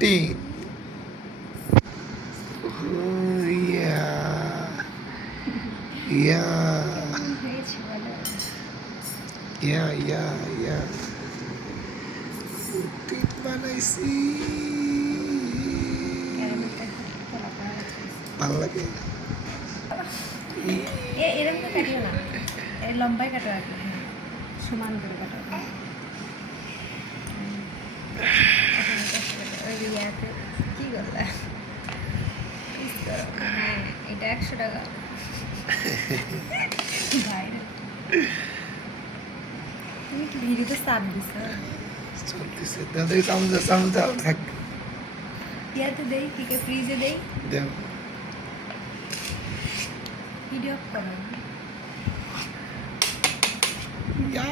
14. Oh, yeah. Yeah. Yeah, yeah, yeah. 14 বানাইছি। ভালো লাগে। এরকম তো কাটিও না, লম্বাই কাটো আর কি, সমান করে কাটো। কি করলা? হ্যাঁ, এটা 100 টাকা। তুমি কি ভিডিওতে চাপ দিছ? চলতেছে দাদা চামচ চামচ থাক ইয়াতে দেই, কি ফ্রিজে দেই, দেও ভিডিও করো। ইয়া